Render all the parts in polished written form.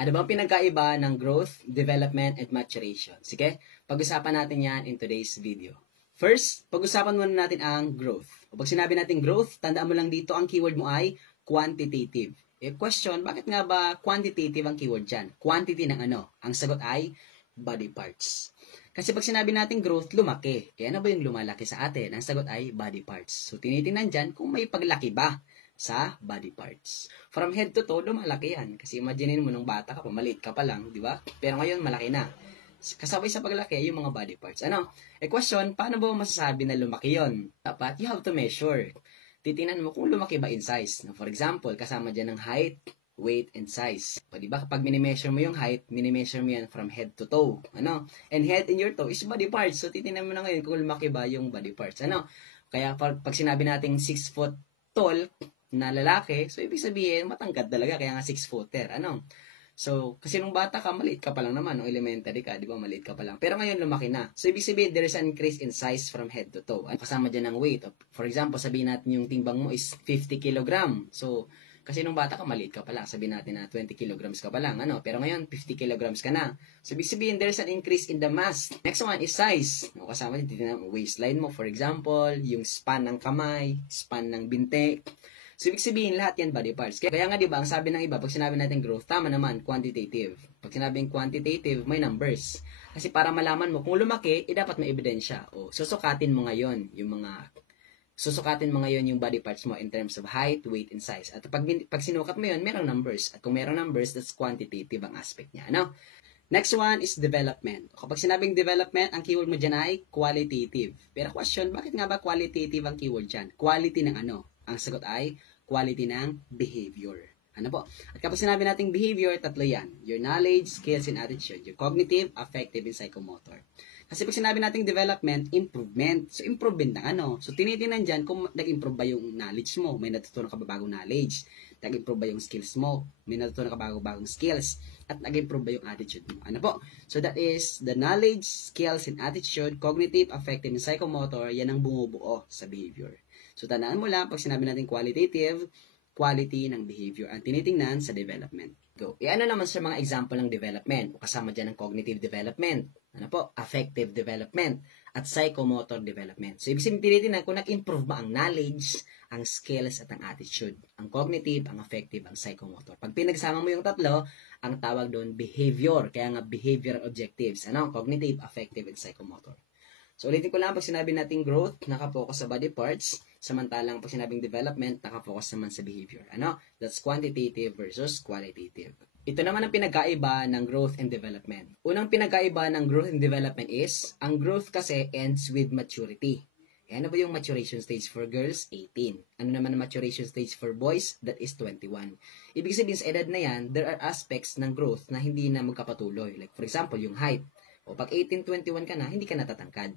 Ano bang pinagkaiba ng growth, development, and maturation? Sige, pag-usapan natin yan in today's video. First, pag-usapan muna natin ang growth. O pag sinabi natin growth, tandaan mo lang dito ang keyword mo ay quantitative. Question, bakit nga ba quantitative ang keyword dyan? Quantity ng ano? Ang sagot ay body parts. Kasi pag sinabi natin growth, lumaki. Ano ba yung lumalaki sa atin? Ang sagot ay body parts. So, tinitingnan dyan kung may paglaki ba sa body parts. From head to toe, lumalaki yan. Kasi imagine mo nung bata ka, maliit ka pa lang, di ba? Pero ngayon, malaki na. Kasabay sa paglaki, yung mga body parts. Question, paano ba masasabi na lumaki yon? Dapat, you have to measure. Titingnan mo kung lumaki ba in size. For example, kasama dyan ng height, weight, and size. O, diba? Kapag minimeasure mo yung height, minimeasure mo yan from head to toe. And head and your toe is body parts. So, titingnan mo na ngayon kung lumaki ba yung body parts. Kaya, pag sinabi nating 6 foot tall na lalaki, so, ibig sabihin, matangkad talaga. Kaya nga 6-footer. So, kasi nung bata ka, maliit ka pa lang naman. Nung elementary ka, di ba, maliit ka pa lang. Pero ngayon, lumaki na. So, ibig sabihin, there is an increase in size from head to toe. Kasama dyan ng weight. For example, sabihin natin yung timbang mo is 50 kg. So, kasi nung bata ka, maliit ka pa lang. Sabihin natin na 20 kilograms ka pa lang. Pero ngayon, 50 kilograms ka na. So, ibig sabihin, there is an increase in the mass. Next one is size. Kasama dyan, waistline mo, for example, yung span ng kamay, span ng binte. So, ibig sabihin, lahat yan body parts. Kaya nga, diba, ang sabi ng iba, pag sinabi natin growth, tama naman, quantitative. Pag sinabing quantitative, may numbers. Kasi para malaman mo, kung lumaki, dapat may ebidensya. Susukatin mo ngayon yung body parts mo in terms of height, weight, and size. At pag sinukat mo yun, merong numbers. At kung merong numbers, that's quantitative ang aspect niya. Next one is development. Kapag sinabing development, ang keyword mo dyan ay qualitative. Pero question, bakit nga ba qualitative ang keyword dyan? Quality ng ano? Ang sagot ay quality ng behavior. At kapag sinabi nating behavior, tatlo yan. Your knowledge, skills, and attitude. Your cognitive, affective, and psychomotor. Kasi pag sinabi nating development, improvement. So, improvement ng So, tinitingnan dyan kung nag-improve ba yung knowledge mo. May natutunan ka ba bagong knowledge? Nag-improve ba yung skills mo? May natutunan ka ba bagong skills? At nag-improve ba yung attitude mo? So, that is the knowledge, skills, and attitude, cognitive, affective, and psychomotor. Yan ang bumubuo sa behavior. So, tandaan mo lang, pag sinabi natin qualitative, quality ng behavior ang tinitingnan sa development. Go. Ano naman sa mga example ng development? Kasama dyan ng cognitive development, affective development, at psychomotor development. So, ibig sabihin tinitingnan kung nag-improve ba ang knowledge, ang skills, at ang attitude. Ang cognitive, ang affective, ang psychomotor. Pag pinagsama mo yung tatlo, ang tawag doon behavior. Kaya nga behavioral objectives. Cognitive, affective, and psychomotor. So, ulitin ko lang, pag sinabi natin growth, nakapokus sa body parts. Samantalang pag sinabing development, nakapokus naman sa behavior. That's quantitative versus qualitative. Ito naman ang pinagkaiba ng growth and development. Unang pinagkaiba ng growth and development is, ang growth kasi ends with maturity. Ano ba yung maturation stage for girls? 18. Ano naman ang maturation stage for boys? That is 21. Ibig sabihin sa edad na yan, there are aspects ng growth na hindi na magkapatuloy. Like for example, yung height. Pag 18, 21 ka na, hindi ka natatangkad.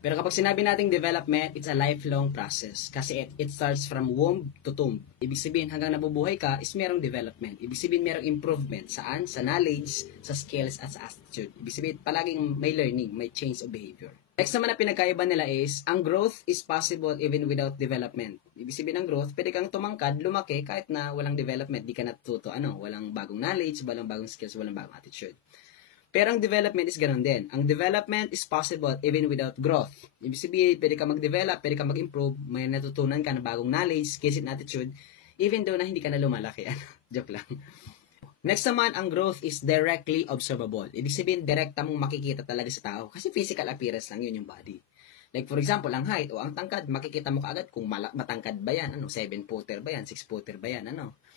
Pero kapag sinabi nating development, it's a lifelong process. Kasi it starts from womb to tomb. Ibig sabihin, hanggang nabubuhay ka, is merong development. Ibig sabihin, merong improvement. Saan? Sa knowledge, sa skills, at sa attitude. Ibig sabihin, palaging may learning, may change of behavior. Next naman na pinagkaiba nila is, ang growth is possible even without development. Ibig sabihin ng growth, pwede kang tumangkad, lumaki, kahit na walang development, di ka natututo. Walang bagong knowledge, walang bagong skills, walang bagong attitude. Pero ang development is ganun din. Ang development is possible even without growth. Ibig sabihin, pwede ka mag-develop, pwede ka mag-improve, may natutunan ka na bagong knowledge, skills, and attitude, even though na hindi ka na lumalaki. Joke lang. Next naman, ang growth is directly observable. Ibig sabihin, direkta mong makikita talaga sa tao. Kasi physical appearance lang yun yung body. Like for example, ang height o ang tangkad, makikita mo kaagad kung matangkad ba yan, 7-footer ba yan, 6-footer ba yan,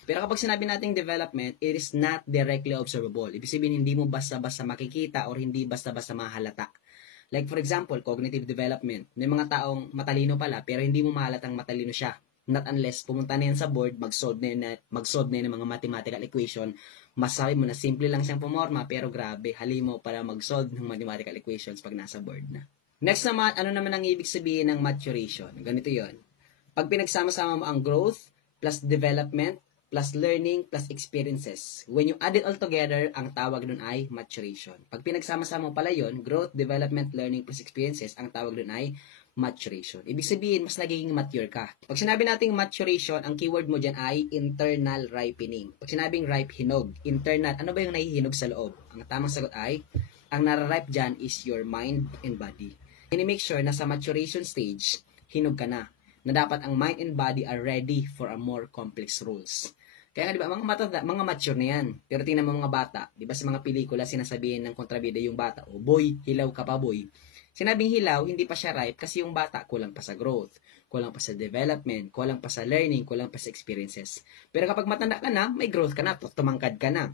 Pero kapag sinabi nating development, it is not directly observable. Ibig sabihin, hindi mo basta-basta makikita or hindi basta-basta mahalata. Like for example, cognitive development. May mga taong matalino pala, pero hindi mo mahalatang matalino siya. Not unless pumunta na yan sa board, mag-solve na yan ng mga mathematical equation, masabi mo na simple lang siyang pumorma, pero grabe, halimaw para mag-solve ng mathematical equations pag nasa board na. Next naman, ano naman ang ibig sabihin ng maturation? Ganito yon. Pag pinagsama-sama mo ang growth, plus development, plus learning, plus experiences. When you add it all together, ang tawag nun ay maturation. Pag pinagsama-sama mo pala yon, growth, development, learning, plus experiences, ang tawag nun ay maturation. Ibig sabihin, mas nagiging mature ka. Pag sinabi nating maturation, ang keyword mo dyan ay internal ripening. Pag sinabing ripe, hinog. Internal, ano ba yung nahihinog sa loob? Ang tamang sagot ay, ang nararipe dyan is your mind and body. Make sure na sa maturation stage, hinog ka na. Na dapat ang mind and body are ready for a more complex roles. Kaya di ba, mga mature na yan. Pero tingnan mo mga bata, di ba sa mga pelikula sinasabihin ng kontrabida yung bata, oh boy, hilaw ka pa boy. Sinabing hilaw, hindi pa siya ripe kasi yung bata kulang pa sa growth, kulang pa sa development, kulang pa sa learning, kulang pa sa experiences. Pero kapag matanda ka na, may growth ka na, tumangkad ka na.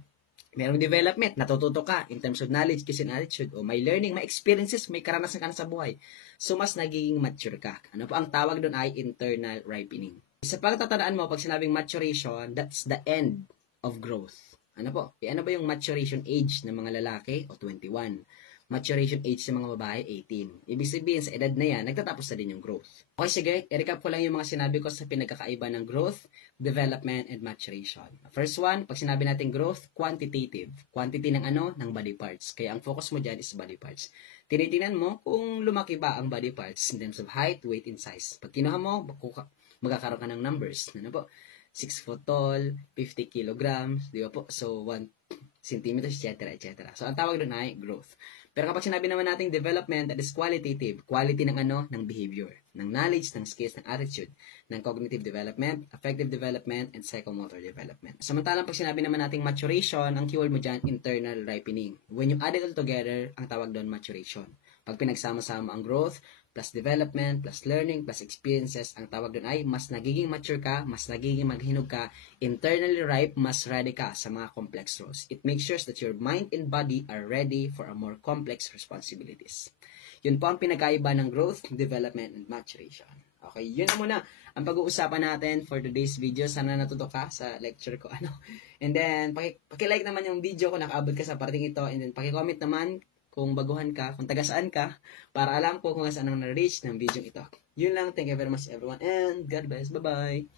Merong development, natututo ka in terms of knowledge, kasi attitude, o may learning, may experiences, may karanasan ka na sa buhay. So, mas nagiging mature ka. Ano po ang tawag doon ay internal ripening. Sa pagtatandaan mo, pag sinabing maturation, that's the end of growth. Ano po? Ano ba yung maturation age ng mga lalaki? O 21. Maturation age sa mga babae, 18. Ibig sabihin, sa edad na yan, nagtatapos na din yung growth. Okay, sige, i-recap ko lang yung mga sinabi ko sa pinagkakaiba ng growth, development, and maturation. First one, pag sinabi natin growth, quantitative. Quantity ng ano? Ng body parts. Kaya ang focus mo dyan is body parts. Tinitingnan mo kung lumaki ba ang body parts in terms of height, weight, and size. Pag kinuha mo, magkakaroon ka ng numbers. Ano po? 6 foot tall, 50 kilograms, di ba po? So, 1 centimeters, etc., etc. So, ang tawag doon ay growth. Pero kapag sinabi naman natin development, that is qualitative. Quality ng ano? Ng behavior. Ng knowledge, ng skills, ng attitude. Ng cognitive development, affective development, and psychomotor development. Samantalang pag sinabi naman natin maturation, ang keyword mo dyan, internal ripening. When you add it all together, ang tawag doon maturation. Pag pinagsama-sama ang growth, plus development, plus learning, plus experiences, ang tawag doon ay mas nagiging mature ka, mas nagiging maghinog ka, internally ripe, mas ready ka sa mga complex roles. It makes sure that your mind and body are ready for a more complex responsibilities. Yun po ang pinagkaiba ng growth, development, and maturation. Okay, yun na muna ang pag-uusapan natin for today's video. Sana natuto ka sa lecture ko. And then, paki-like naman yung video kung nakaabot ka sa parting ito. And then, paki-comment naman kung baguhan ka, kung taga saan ka, para alam ko kung saan ang na-reach ng video ito. Yun lang. Thank you very much everyone and God bless. Bye-bye.